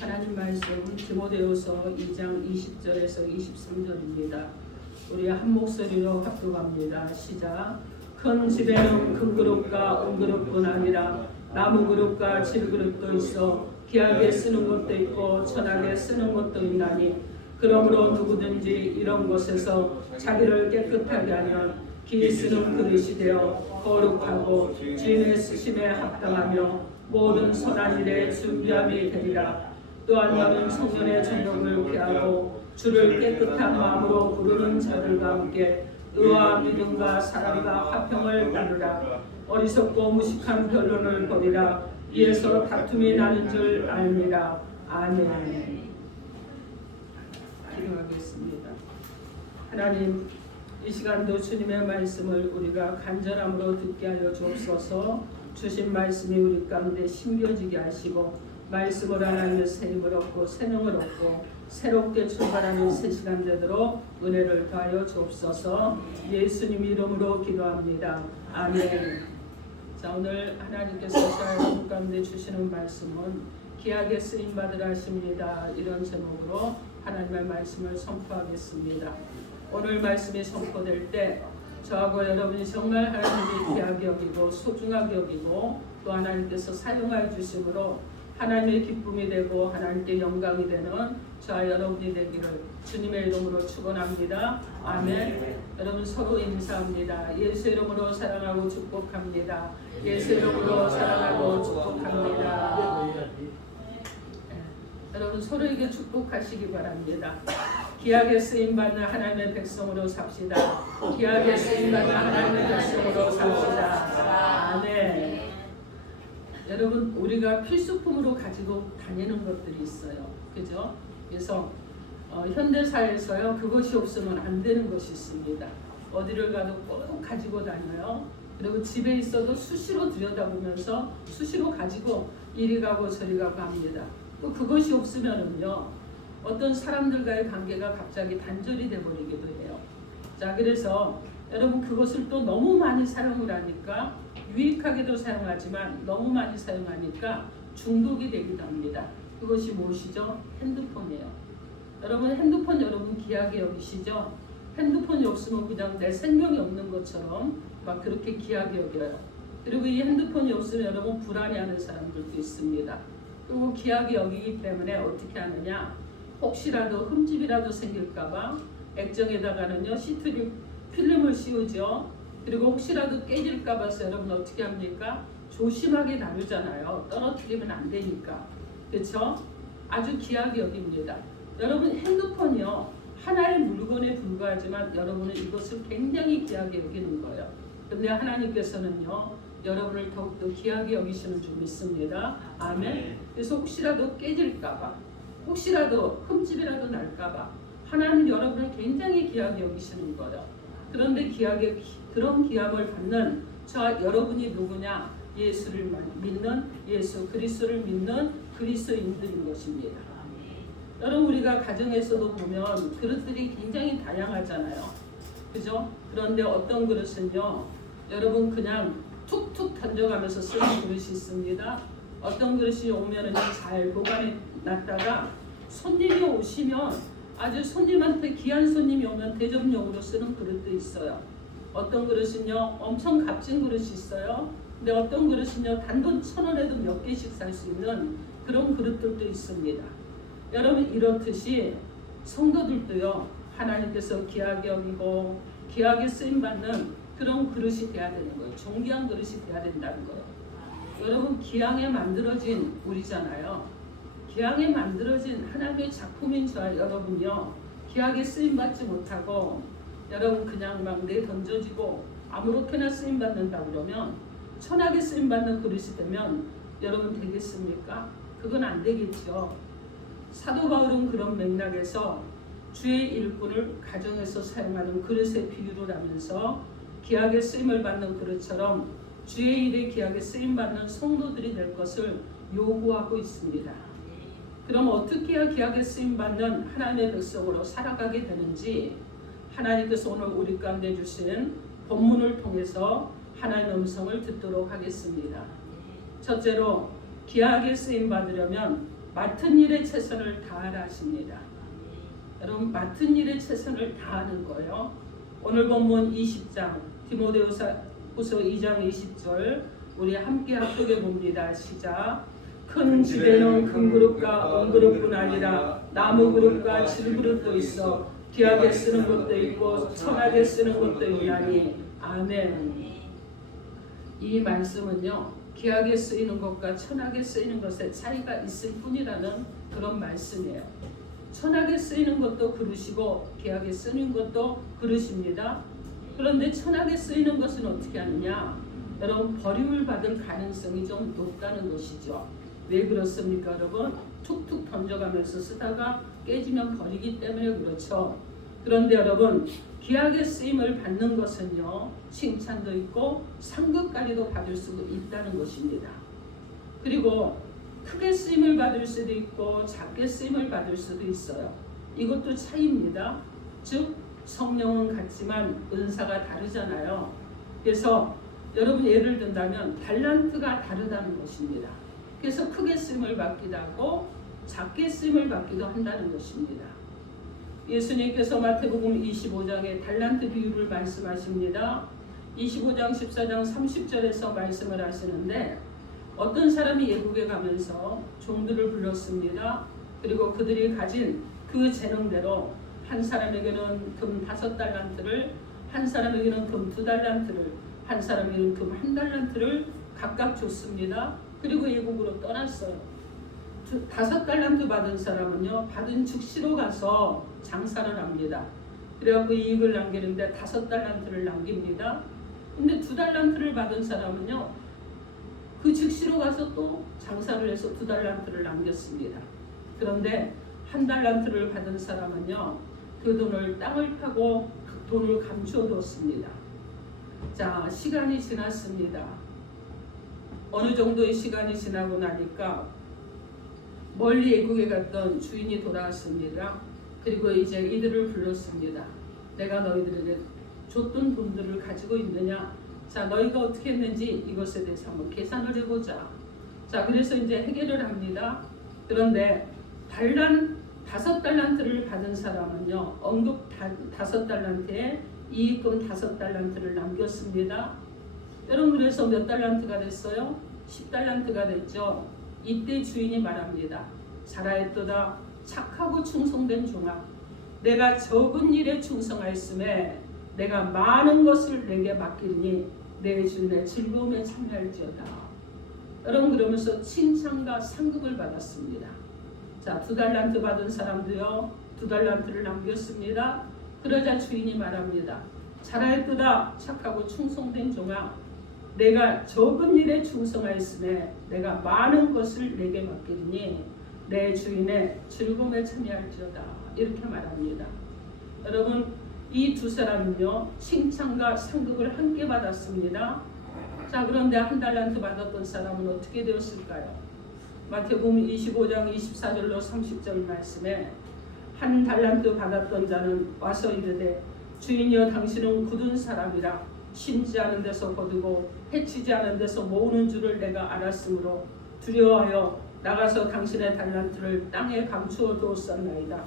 하나님 말씀 디모데후서 2장 20절에서 23절입니다. 우리 한 목소리로 합독합니다. 시작. 큰 집에는 큰 그릇과 은그릇뿐 아니라 나무 그릇과 질그릇도 있어 귀하게 쓰는 것도 있고 천하게 쓰는 것도 있나니 그러므로 누구든지 이런 것에서 자기를 깨끗하게 하면 귀히 쓰는 그릇이 되어 거룩하고 주인의 쓰심에 합당하며 모든 선한 일에 준비함이 되리라. 또한 너는 청년의 정욕을 피하고 주를 깨끗한 마음으로 부르는 자들과 함께 의와 믿음과 사랑과 화평을 나누라. 어리석고 무식한 변론을 버리라. 이에서 다툼이 나는 줄 알미라. 아멘. 기도하겠습니다. 하나님, 이 시간도 주님의 말씀을 우리가 간절함으로 듣게 하여 주옵소서. 주신 말씀이 우리 가운데 심겨지게 하시고 말씀을 하나님의 새 힘을 얻고 새 능을 얻고 새롭게 출발하는 새 시간 되도록 은혜를 더하여 주옵소서. 예수님 이름으로 기도합니다. 아멘. 자, 오늘 하나님께서 여러분 가운데 주시는 말씀은 귀하게 쓰임 받으라 하십니다. 이런 제목으로 하나님의 말씀을 선포하겠습니다. 오늘 말씀이 선포될 때 저하고 여러분이 정말 하나님이 귀하게 여기고 소중하게 여기고 또 하나님께서 사용하여 주심으로 하나님의 기쁨이 되고 하나님께 영광이 되는 저와 여러분이 되기를 주님의 이름으로 축원합니다. 아멘. 여러분 서로 인사합니다. 예수 이름으로 사랑하고 축복합니다. 예수 이름으로 사랑하고 축복합니다. 여러분 서로에게 축복하시기 바랍니다. 귀하게 쓰임받는 하나님의 백성으로 삽시다. 귀하게 쓰임받는 하나님의 백성으로 삽시다. 아멘. 여러분 우리가 필수품으로 가지고 다니는 것들이 있어요. 그죠? 그래서 현대사회에서요 그것이 없으면 안 되는 것이 있습니다. 어디를 가도 꼭 가지고 다녀요. 그리고 집에 있어도 수시로 들여다보면서 수시로 가지고 이리 가고 저리 가고 합니다. 또 그것이 없으면은요 어떤 사람들과의 관계가 갑자기 단절이 돼버리기도 해요. 자, 그래서 여러분 그것을 또 너무 많이 사용을 하니까 유익하게도 사용하지만 너무 많이 사용하니까 중독이 되기도 합니다. 그것이 무엇이죠? 핸드폰이에요. 여러분 핸드폰 여러분 귀하게 여기시죠? 핸드폰이 없으면 그냥 내 생명이 없는 것처럼 막 그렇게 귀하게 여겨요. 그리고 이 핸드폰이 없으면 여러분 불안해하는 사람들도 있습니다. 그리고 귀하게 여기기 때문에 어떻게 하느냐? 혹시라도 흠집이라도 생길까봐 액정에다가는요 필름을 씌우죠. 그리고 혹시라도 깨질까 봐서 여러분 어떻게 합니까? 조심하게 다루잖아요. 떨어뜨리면 안 되니까. 그렇죠? 아주 귀하게 여깁니다. 여러분 핸드폰이요. 하나의 물건에 불과하지만 여러분은 이것을 굉장히 귀하게 여기는 거예요. 근데 하나님께서는요. 여러분을 더욱더 귀하게 여기시는 줄 믿습니다. 아멘. 그래서 혹시라도 깨질까 봐 혹시라도 흠집이라도 날까 봐 하나님 여러분을 굉장히 귀하게 여기시는 거예요. 그런데 그런 귀함을 받는 저와 여러분이 누구냐? 예수를 믿는 예수 그리스도를 믿는 그리스도인들인 것입니다. 여러분 우리가 가정에서도 보면 그릇들이 굉장히 다양하잖아요. 그죠? 그런데 어떤 그릇은요. 여러분 그냥 툭툭 던져가면서 쓰는 그릇이 있습니다. 어떤 그릇이 오면은 잘 보관해 놨다가 손님이 오시면 아주 손님한테 귀한 손님이 오면 대접용으로 쓰는 그릇도 있어요. 어떤 그릇은요 엄청 값진 그릇이 있어요. 근데 어떤 그릇은요 단돈 1,000원에도 몇 개씩 살 수 있는 그런 그릇들도 있습니다. 여러분 이렇듯이 성도들도요 하나님께서 귀하게 여기고 귀하게 쓰임받는 그런 그릇이 돼야 되는 거예요. 존귀한 그릇이 돼야 된다는 거예요. 여러분 기왕에 만들어진 우리잖아요. 귀하게 만들어진 하나님의 작품인 저와 여러분이요 귀하게 쓰임받지 못하고 여러분 그냥 막 내던져지고 아무렇게나 쓰임받는다 그러면 천하게 쓰임받는 그릇이 되면 여러분 되겠습니까? 그건 안 되겠죠. 사도 바울은 그런 맥락에서 주의 일꾼을 가정에서 사용하는 그릇의 비유를 하면서 귀하게 쓰임을 받는 그릇처럼 주의 일에 귀하게 쓰임받는 성도들이 될 것을 요구하고 있습니다. 그럼 어떻게 해야 귀하게 쓰임받는 하나님의 백성으로 살아가게 되는지 하나님께서 오늘 우리 가운데 주신 본문을 통해서 하나님의 음성을 듣도록 하겠습니다. 첫째로 귀하게 쓰임받으려면 맡은 일에 최선을 다하라 하십니다. 여러분 맡은 일에 최선을 다하는 거예요. 오늘 본문 20장 디모데후서 2장 20절 우리 함께 합독해 봅니다. 시작. 큰 집에는 큰 그릇과 은그릇뿐 아니라 나무 그릇과 질그릇도 있어 귀하게 쓰는 것도 있고 천하게 쓰는 것도 있나니. 아멘. 이 말씀은요, 귀하게 쓰이는 것과 천하게 쓰이는 것에 차이가 있을 뿐이라는 그런 말씀이에요. 천하게 쓰이는 것도 그릇이고 귀하게 쓰는 것도 그릇입니다. 그런데 천하게 쓰이는 것은 어떻게 하느냐? 여러분 버림을 받을 가능성이 좀 높다는 것이죠. 왜 그렇습니까 여러분? 툭툭 던져가면서 쓰다가 깨지면 버리기 때문에 그렇죠. 그런데 여러분 귀하게 쓰임을 받는 것은요, 칭찬도 있고 상급까지도 받을 수 있다는 것입니다. 그리고 크게 쓰임을 받을 수도 있고 작게 쓰임을 받을 수도 있어요. 이것도 차이입니다. 즉 성령은 같지만 은사가 다르잖아요. 그래서 여러분 예를 든다면 달란트가 다르다는 것입니다. 그래서 크게 쓰임을 받기도 하고 작게 쓰임을 받기도 한다는 것입니다. 예수님께서 마태복음 25장에 달란트 비유를 말씀하십니다. 25장 14장 30절에서 말씀을 하시는데 어떤 사람이 예국에 가면서 종들을 불렀습니다. 그리고 그들이 가진 그 재능대로 한 사람에게는 금 5달란트를, 한 사람에게는 금 2달란트를, 한 사람에게는 금 1달란트를 각각 줬습니다. 그리고 예국으로 떠났어요. 5달란트 받은 사람은요, 받은 즉시로 가서 장사를 합니다. 그래갖고 이익을 남기는데 5달란트를 남깁니다. 근데 2달란트를 받은 사람은요, 그 즉시로 가서 또 장사를 해서 2달란트를 남겼습니다. 그런데 1달란트를 받은 사람은요, 그 돈을 땅을 파고 그 돈을 감추어 두었습니다. 자, 시간이 지났습니다. 어느 정도의 시간이 지나고 나니까 멀리 애국에 갔던 주인이 돌아왔습니다. 그리고 이제 이들을 불렀습니다. 내가 너희들에게 줬던 돈들을 가지고 있느냐? 자, 너희가 어떻게 했는지 이것에 대해서 한번 계산을 해보자. 자, 그래서 이제 해결을 합니다. 그런데 5달란트를 받은 사람은요, 언급 5달란트에 이익금 5달란트를 남겼습니다. 여러분 그래서 몇 달란트가 됐어요? 10달란트가 됐죠. 이때 주인이 말합니다. 잘하였도다 착하고 충성된 종아, 내가 적은 일에 충성하였음에 내가 많은 것을 내게 맡기니 내 주인의 즐거움에 참여할지어다. 여러분 그러면서 칭찬과 상급을 받았습니다. 자, 2달란트 받은 사람도요, 2달란트를 남겼습니다. 그러자 주인이 말합니다. 잘하였도다 착하고 충성된 종아, 내가 적은 일에 충성하였음에 내가 많은 것을 내게 맡기니 내 주인의 즐거움에 참여할지어다. 이렇게 말합니다. 여러분 이 두 사람은요, 칭찬과 상급을 함께 받았습니다. 자, 그런데 1달란트 받았던 사람은 어떻게 되었을까요? 마태복음 25장 24절로 30절 말씀에 1달란트 받았던 자는 와서 이르되 주인이여 당신은 굳은 사람이라 심지 않은 데서 거두고 해치지 않은 데서 모으는 줄을 내가 알았으므로 두려워하여 나가서 당신의 달란트를 땅에 감추어 두었었나이다.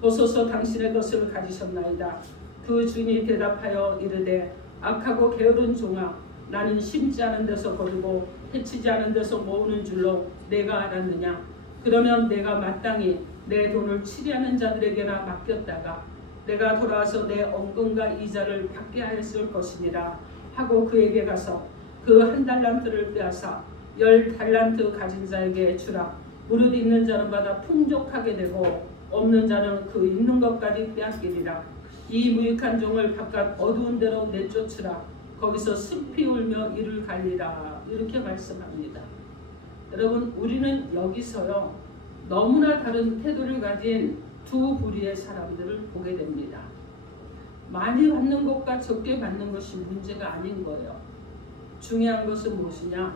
보소서 당신의 것을 가지셨나이다. 그 주인이 대답하여 이르되 악하고 게으른 종아, 나는 심지 않은 데서 거두고 해치지 않은 데서 모으는 줄로 내가 알았느냐. 그러면 내가 마땅히 내 돈을 치리하는 자들에게나 맡겼다가 내가 돌아와서 내 언금과 이자를 받게 하였을 것이니라 하고 그에게 가서 그 1달란트를 빼앗아 10달란트 가진 자에게 주라. 무릇 있는 자는 받아 풍족하게 되고 없는 자는 그 있는 것까지 빼앗기리라. 이 무익한 종을 바깥 어두운 데로 내쫓으라. 거기서 슬피 울며 이를 갈리라. 이렇게 말씀합니다. 여러분 우리는 여기서요, 너무나 다른 태도를 가진 두 부류의 사람들을 보게 됩니다. 많이 받는 것과 적게 받는 것이 문제가 아닌 거예요. 중요한 것은 무엇이냐?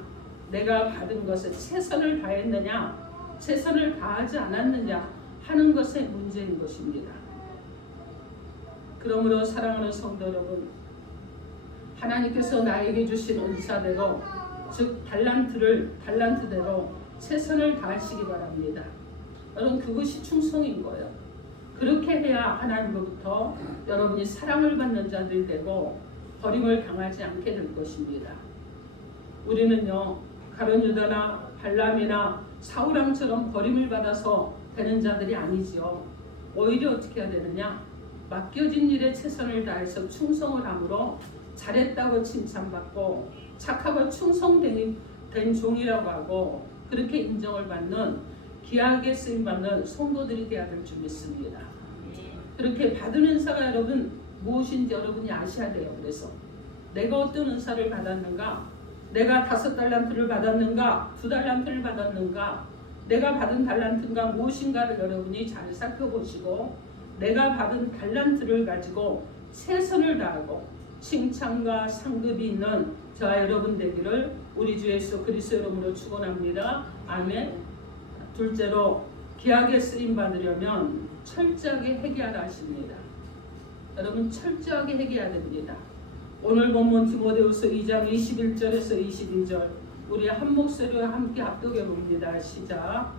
내가 받은 것에 최선을 다했느냐, 최선을 다하지 않았느냐 하는 것에 문제인 것입니다. 그러므로 사랑하는 성도 여러분, 하나님께서 나에게 주신 은사대로, 즉 달란트대로 최선을 다하시기 바랍니다. 여러분 그것이 충성인 거예요. 그렇게 해야 하나님으로부터 여러분이 사랑을 받는 자들이 되고 버림을 당하지 않게 될 것입니다. 우리는요 가룟 유다나 발람이나 사울왕처럼 버림을 받아서 되는 자들이 아니지요. 오히려 어떻게 해야 되느냐? 맡겨진 일에 최선을 다해서 충성을 함으로 잘했다고 칭찬받고 착하고 충성된 종이라고 하고 그렇게 인정을 받는 귀하게 쓰임받는 성도들이 되어야 될 줄 믿습니다. 그렇게 받은 은사가 여러분 무엇인지 여러분이 아셔야 돼요. 그래서 내가 어떤 은사를 받았는가? 내가 5달란트를 받았는가? 2달란트를 받았는가? 내가 받은 달란트가 무엇인가를 여러분이 잘 살펴보시고 내가 받은 달란트를 가지고 최선을 다하고 칭찬과 상급이 있는 저와 여러분 되기를 우리 주 예수 그리스도 이름으로 축원합니다. 아멘. 둘째로 귀하게 쓰임 받으려면 철저하게 회개하라 하십니다. 여러분 철저하게 회개해야 됩니다. 오늘 본문 디모데후서 2장 21절에서 22절 우리 한 목소리와 함께 합독해 봅니다. 시작.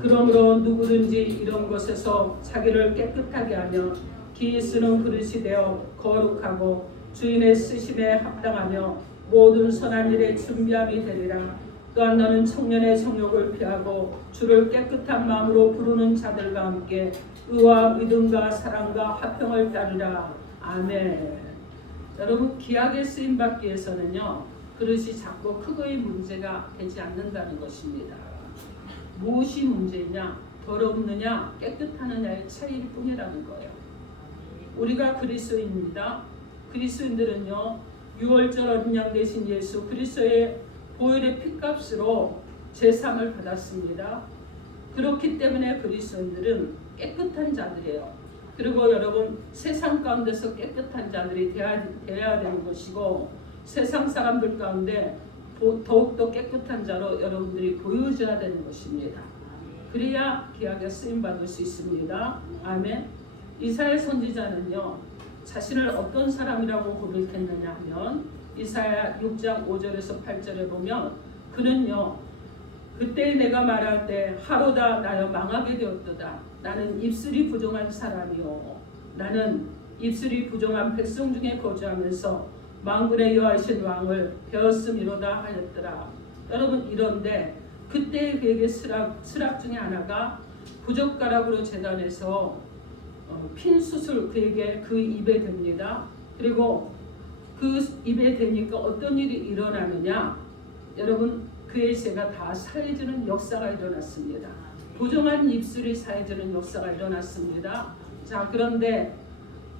그러므로 누구든지 이런 것에서 자기를 깨끗하게 하며 기이 쓰는 그릇이 되어 거룩하고 주인의 쓰심에 합당하며 모든 선한 일에 준비함이 되리라. 또한 너는 청년의 정욕을 피하고 주를 깨끗한 마음으로 부르는 자들과 함께 의와 믿음과 사랑과 화평을 따르라. 아멘. 여러분 귀하게 쓰임받기 위해서는요 그릇이 작고 크고의 문제가 되지 않는다는 것입니다. 무엇이 문제냐? 더럽느냐 깨끗하느냐의 차이일 뿐이라는 거예요. 우리가 그리스도인입니다. 그리스도인들은요 유월절 어린 양 되신 예수 그리스도의 보혈의 핏값으로 제상을 받았습니다. 그렇기 때문에 그리스도인들은 깨끗한 자들이에요. 그리고 여러분 세상 가운데서 깨끗한 자들이 되어야 되는 것이고 세상 사람들 가운데 더욱더 깨끗한 자로 여러분들이 보여져야 되는 것입니다. 그래야 귀하게 쓰임받을 수 있습니다. 아멘. 이사야 선지자는요 자신을 어떤 사람이라고 고백했느냐 하면 이사야 6장 5절에서 8절에 보면 그는요 그때 내가 말할 때 하루다 나여 망하게 되었도다. 나는 입술이 부정한 사람이요 나는 입술이 부정한 백성 중에 거주하면서 만군의 여호와이신 왕을 배웠음이로다 하였더라. 여러분 이런데 그때 그에게 스락 중에 하나가 부젓가락으로 재단에서 핀 숯을 그에게 그 입에 댑니다. 그리고 그 입에 대니까 어떤 일이 일어나느냐? 여러분 그의 죄가 다 사해지는 역사가 일어났습니다. 부정한 입술이 사해지는 역사가 일어났습니다. 자 그런데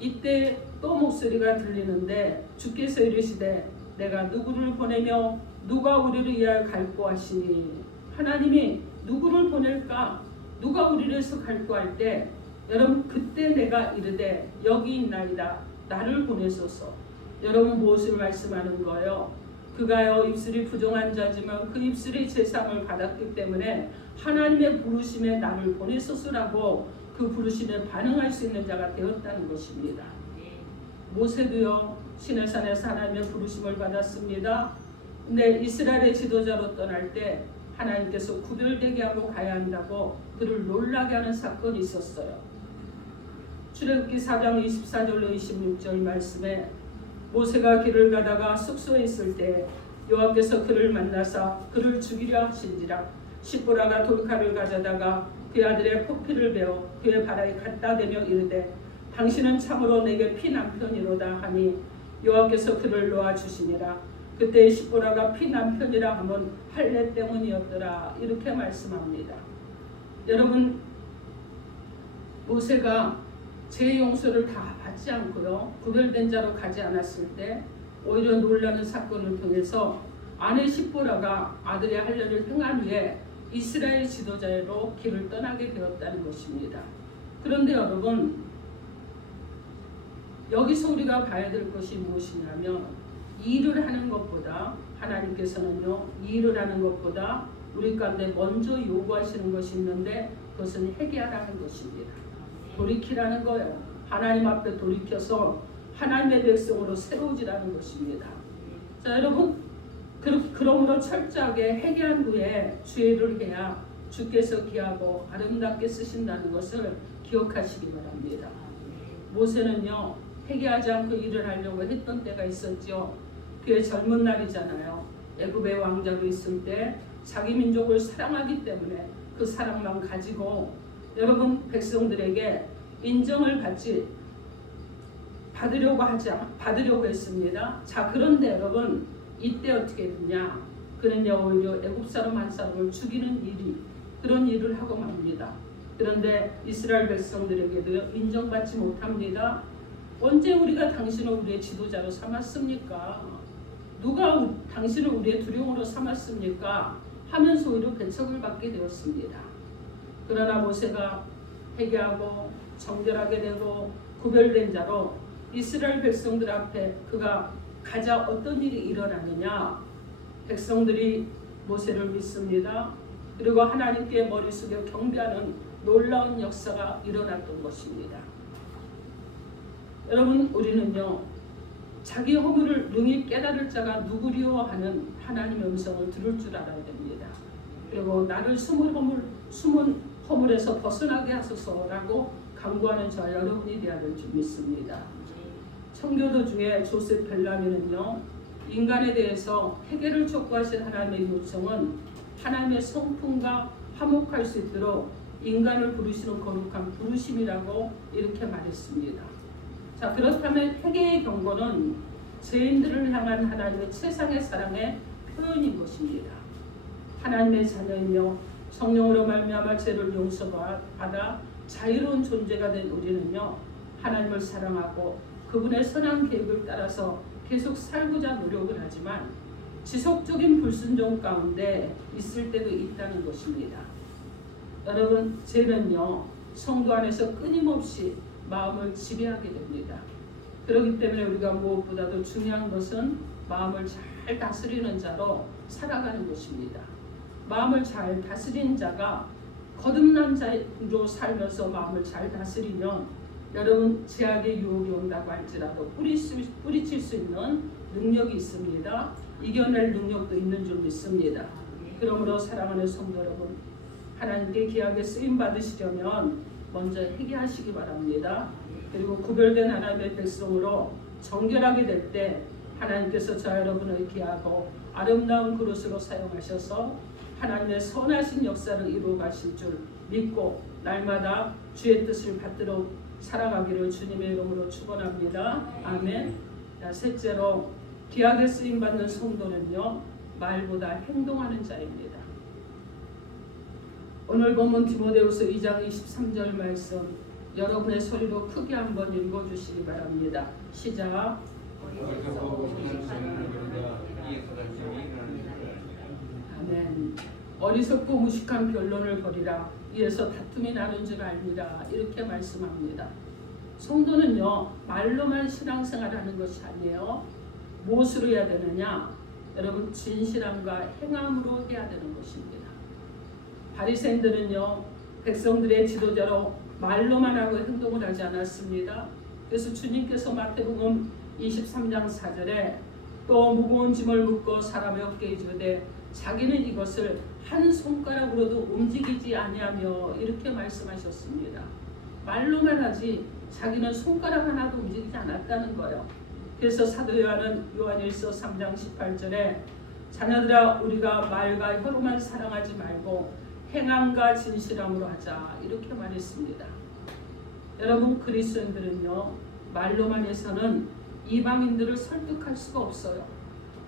이때 또 목소리가 들리는데 주께서 이르시되 내가 누구를 보내며 누가 우리를 위하여 갈고 하시니 하나님이 누구를 보낼까? 누가 우리를 위해서 갈고 할 때 여러분 그때 내가 이르되 여기 있나이다 나를 보내소서. 여러분 무엇을 말씀하는 거예요? 그가요 입술이 부정한 자지만 그 입술이 제사함을 받았기 때문에 하나님의 부르심에 나를 보내소서라고 그 부르심에 반응할 수 있는 자가 되었다는 것입니다. 모세도요 시내산에서 하나님의 부르심을 받았습니다. 근데 이스라엘의 지도자로 떠날 때 하나님께서 구별되게 하고 가야 한다고 그를 놀라게 하는 사건이 있었어요. 출애굽기 4장 24절로 26절 말씀에 모세가 길을 가다가 숙소에 있을 때 여호와께서 그를 만나사 그를 죽이려 하신지라. 시보라가 돌칼을 가져다가 그 아들의 포피를 베어 그의 발에 갖다 대며 이르되 당신은 참으로 내게 피난편이로다 하니 여호와께서 그를 놓아 주시니라. 그때 시보라가 피난편이라 하면 할례 때문이었더라. 이렇게 말씀합니다. 여러분 모세가 죄의 용서를 다 받지 않고요 구별된 자로 가지 않았을 때 오히려 놀라는 사건을 통해서 아내 시보라가 아들의 할례를 행한 후에 이스라엘 지도자로 길을 떠나게 되었다는 것입니다. 그런데 여러분 여기서 우리가 봐야 될 것이 무엇이냐면 일을 하는 것보다 하나님께서는요 일을 하는 것보다 우리 가운데 먼저 요구하시는 것이 있는데 그것은 회개하라는 것입니다. 돌이키라는 거예요. 하나님 앞에 돌이켜서 하나님의 백성으로 새로워지라는 것입니다. 자 여러분 그러므로 철저하게 회개한 후에 주의를 해야 주께서 귀하고 아름답게 쓰신다는 것을 기억하시기 바랍니다. 모세는요, 회개하지 않고 일을 하려고 했던 때가 있었죠. 그의 젊은 날이잖아요. 애굽의 왕자로 있을 때 자기 민족을 사랑하기 때문에 그 사랑만 가지고 여러분 백성들에게 인정을 받으려고 했습니다. 자, 그런데 여러분 이때 어떻게 됐냐? 그는요 오히려 애굽 사람 한 사람을 죽이는 그런 일을 하고 맙니다. 그런데 이스라엘 백성들에게도 인정받지 못합니다. 언제 우리가 당신을 우리의 지도자로 삼았습니까? 누가 당신을 우리의 두령으로 삼았습니까? 하면서 오히려 배척을 받게 되었습니다. 그러나 모세가 회개하고 정결하게 되고 구별된 자로 이스라엘 백성들 앞에 그가 가자 어떤 일이 일어나느냐? 백성들이 모세를 믿습니다. 그리고 하나님께 머리 숙여 경배하는 놀라운 역사가 일어났던 것입니다. 여러분, 우리는요 자기 허물을 능히 깨달을 자가 누구리요 하는 하나님의 음성을 들을 줄 알아야 됩니다. 그리고 나를 숨은 허물에서 벗어나게 하소서라고 간구하는 저 여러분이 되어야 될 줄 믿습니다. 청교도 중에 조셉 벨라미는요, 인간에 대해서 회개를 촉구하신 하나님의 요청은 하나님의 성품과 화목할 수 있도록 인간을 부르시는 거룩한 부르심이라고 이렇게 말했습니다. 자, 그렇다면 회개의 경고는 죄인들을 향한 하나님의 최상의 사랑의 표현인 것입니다. 하나님의 자녀이며 성령으로 말미암아 죄를 용서받아 자유로운 존재가 된 우리는요, 하나님을 사랑하고 그분의 선한 계획을 따라서 계속 살고자 노력을 하지만 지속적인 불순종 가운데 있을 때도 있다는 것입니다. 여러분, 죄는요 성도 안에서 끊임없이 마음을 지배하게 됩니다. 그렇기 때문에 우리가 무엇보다도 중요한 것은 마음을 잘 다스리는 자로 살아가는 것입니다. 마음을 잘 다스린 자가 거듭난 자로 살면서 마음을 잘 다스리면 여러분 죄악의 유혹이 온다고 할지라도 뿌리칠 수 있는 능력이 있습니다. 이겨낼 능력도 있는 줄 믿습니다. 그러므로 사랑하는 성도 여러분, 하나님께 귀하게 쓰임 받으시려면 먼저 회개하시기 바랍니다. 그리고 구별된 하나님의 백성으로 정결하게 될 때 하나님께서 저 여러분을 귀하고 아름다운 그릇으로 사용하셔서 하나님의 선하신 역사를 이루어 가실 줄 믿고 날마다 주의 뜻을 받도록 살아가기를 주님의 이름으로 축원합니다. 아멘. 자, 셋째로 귀하게 쓰임 받는 성도는요 말보다 행동하는 자입니다. 오늘 본문 디모데후서 2장 23절 말씀 여러분의 소리로 크게 한번 읽어주시기 바랍니다. 시작. 아멘. 어리석고 무식한 변론을 버리라. 이에서 다툼이 나는 줄 알미라. 이렇게 말씀합니다. 성도는요 말로만 신앙생활하는 것이 아니에요. 무엇으로 해야 되느냐? 여러분, 진실함과 행함으로 해야 되는 것입니다. 바리새인들은요 백성들의 지도자로 말로만 하고 행동을 하지 않았습니다. 그래서 주님께서 마태복음 23장 4절에 또 무거운 짐을 묶고 사람의 어깨에 지우되 자기는 이것을 한 손가락으로도 움직이지 아니하며 이렇게 말씀하셨습니다. 말로만 하지 자기는 손가락 하나도 움직이지 않았다는 거예요. 그래서 사도 요한일서 3장 18절에 자녀들아 우리가 말과 혀로만 사랑하지 말고 행함과 진실함으로 하자 이렇게 말했습니다. 여러분, 그리스도인들은요 말로만 해서는 이방인들을 설득할 수가 없어요.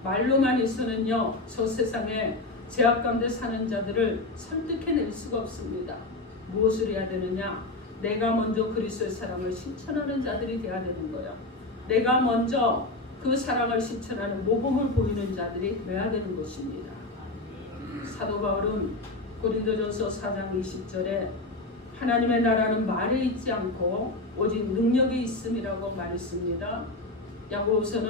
말로만 해서는요 저 세상에 죄악 가운데 사는 자들을 설득해낼 수가 없습니다. 무엇을 해야 되느냐? 내가 먼저 그리스도의 사랑을 실천하는 자들이 돼야 되는 거예요. 내가 먼저 그 사랑을 실천하는 모범을 보이는 자들이 돼야 되는 것입니다. 사도 바울은 고린도전서 4장 20절에 하나님의 나라는 말에 있지 않고 오직 능력에 있음이라고 말했습니다. 야고보서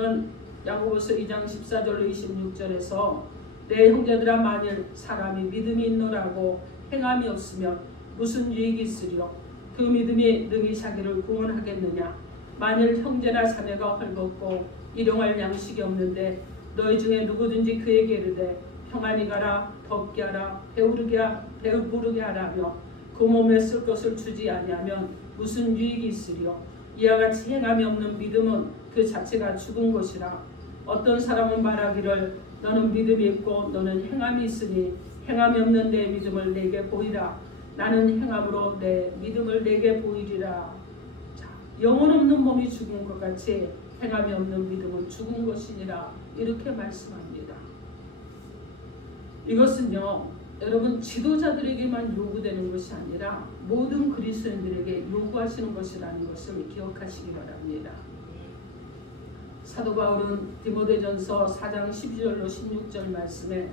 2장 14절로 26절에서 내 형제들아 만일 사람이 믿음이 있노라고 행함이 없으면 무슨 유익이 있으리요? 그 믿음이 능히 자기를 구원하겠느냐? 만일 형제나 자매가 헐벗고 일용할 양식이 없는데 너희 중에 누구든지 그에게 이르되 평안히 가라 덥게 하라 배부르게 하라며 그 몸에 쓸 것을 주지 아니하면 무슨 유익이 있으리요. 이와 같이 행함이 없는 믿음은 그 자체가 죽은 것이라. 어떤 사람은 말하기를 너는 믿음이 있고 너는 행함이 있으니 행함이 없는 내 믿음을 내게 보이라. 나는 행함으로 내 믿음을 내게 보이리라. 자, 영혼 없는 몸이 죽은 것 같이 행함이 없는 믿음은 죽은 것이니라. 이렇게 말씀합니다. 이것은요, 여러분 지도자들에게만 요구되는 것이 아니라 모든 그리스도인들에게 요구하시는 것이라는 것을 기억하시기 바랍니다. 사도 바울은 디모데전서 4장 12절로 16절 말씀에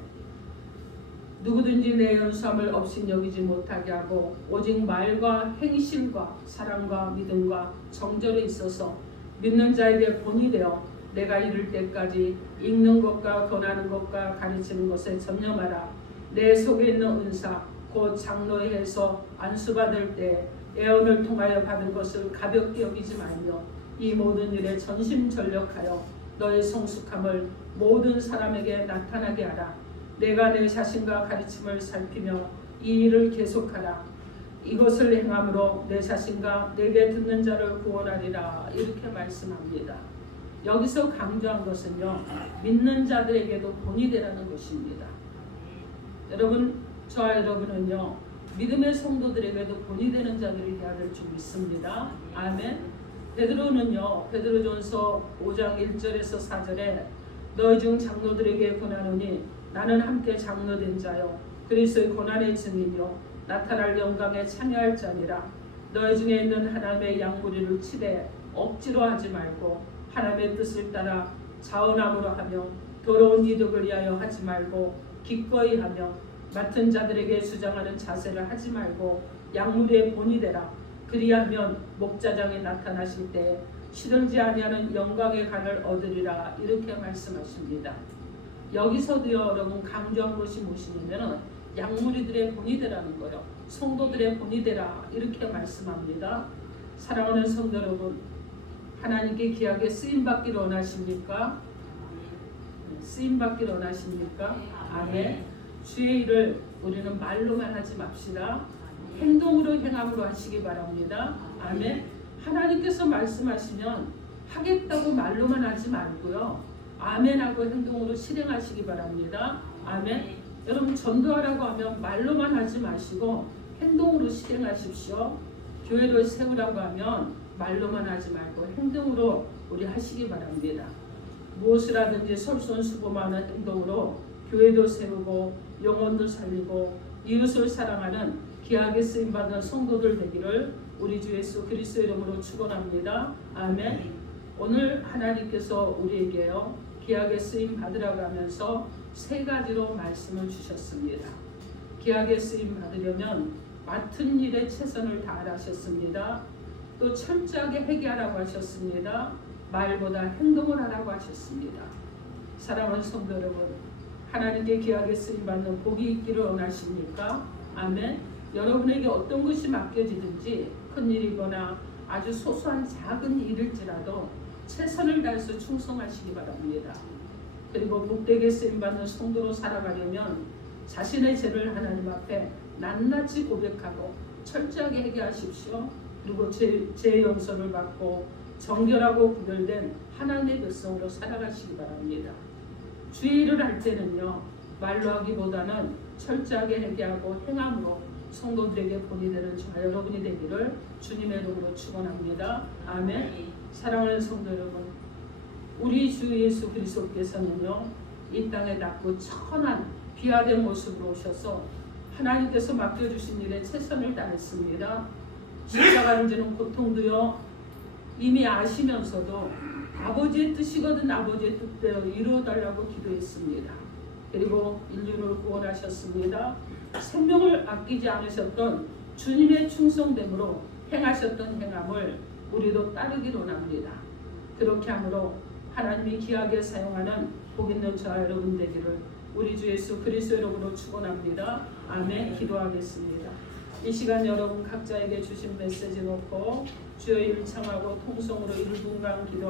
누구든지 내 연수함을 없인 여기지 못하게 하고 오직 말과 행실과 사랑과 믿음과 정절에 있어서 믿는 자에게 본이 되어 내가 이를 때까지 읽는 것과 권하는 것과 가르치는 것에 전념하라. 내 속에 있는 은사 곧 장로에 해서 안수받을 때 애언을 통하여 받은 것을 가볍게 여기지 말며 이 모든 일에 전심전력하여 너의 성숙함을 모든 사람에게 나타나게 하라. 내가 내 자신과 가르침을 살피며 이 일을 계속하라. 이것을 행함으로 내 자신과 내게 듣는 자를 구원하리라. 이렇게 말씀합니다. 여기서 강조한 것은요, 믿는 자들에게도 본이 되라는 것입니다. 여러분, 저와 여러분은요, 믿음의 성도들에게도 본이 되는 자들이 되어야 될 줄 믿습니다. 아멘. 베드로는요, 베드로전서 5장 1절에서 4절에 너희 중 장로들에게 권하노니 나는 함께 장로된 자요 그리스도의 고난의 증인이요 나타날 영광에 참여할 자니라. 너희 중에 있는 하나님의 양무리를 치되 억지로 하지 말고 하나님의 뜻을 따라 자원함으로 하며 더러운 이득을 위하여 하지 말고 기꺼이 하며 맡은 자들에게 주장하는 자세를 하지 말고 양무리의 본이 되라. 그리하면 목자장이 나타나실 때 시들지 아니하는 영광의 간을 얻으리라. 이렇게 말씀하십니다. 여기서도요, 여러분 강조한 것이 무엇이냐면 양무리들의 본이 되라는 거요. 성도들의 본이 되라. 이렇게 말씀합니다. 사랑하는 성도 여러분, 하나님께 귀하게 쓰임받기를 원하십니까? 쓰임받기를 원하십니까? 아멘. 주의 일을 우리는 말로만 하지 맙시다. 행동으로 행함으로 하시기 바랍니다. 아멘. 하나님께서 말씀하시면 하겠다고 말로만 하지 말고요. 아멘하고 행동으로 실행하시기 바랍니다. 아멘. 여러분 전도하라고 하면 말로만 하지 마시고 행동으로 실행하십시오. 교회를 세우라고 하면 말로만 하지 말고 행동으로 우리 하시기 바랍니다. 무엇을 하든지 솔선수범하는 행동으로 교회도 세우고 영혼도 살리고 이웃을 사랑하는 귀하게 쓰임받는 성도들 되기를 우리 주 예수 그리스도 이름으로 축원합니다. 아멘. 오늘 하나님께서 우리에게요 귀하게 쓰임 받으라고 하면서 세 가지로 말씀을 주셨습니다. 귀하게 쓰임 받으려면 맡은 일에 최선을 다하셨습니다. 또 철저하게 회개하라고 하셨습니다. 말보다 행동을 하라고 하셨습니다. 사랑하는 성도 여러분, 하나님께 귀하게 쓰임 받는 복이 있기를 원하십니까? 아멘. 여러분에게 어떤 것이 맡겨지든지 큰 일이거나 아주 소소한 작은 일일지라도 최선을 다해서 충성하시기 바랍니다. 그리고 복되게 쓰임받는 성도로 살아가려면 자신의 죄를 하나님 앞에 낱낱이 고백하고 철저하게 회개하십시오. 그리고 죄 용서를 받고 정결하고 구별된 하나님의 백성으로 살아가시기 바랍니다. 주의 일을 할 때는요 말로 하기보다는 철저하게 회개하고 행함으로 성도들에게 본이 되는 저와 여러분이 되기를 주님의 이름으로 축원합니다. 아멘. 사랑하는 성도 여러분, 우리 주 예수 그리스도께서는요 이 땅에 낮고 천한 비하된 모습으로 오셔서 하나님께서 맡겨주신 일에 최선을 다했습니다. 십자가를 지는 고통도요 이미 아시면서도 아버지의 뜻이거든 아버지의 뜻대로 이루어달라고 기도했습니다. 그리고 인류를 구원하셨습니다. 생명을 아끼지 않으셨던 주님의 충성됨으로 행하셨던 행함을 우리도 따르기로 합니다. 그렇게 함으로 하나님이 귀하게 사용하는 복 있는 저와 여러분 되기를 우리 주 예수 그리스도 이름으로 축원합니다. 아멘. 기도하겠습니다. 이 시간 여러분 각자에게 주신 메시지 놓고 주여 일 청하고 통성으로 1분간 기도합니다.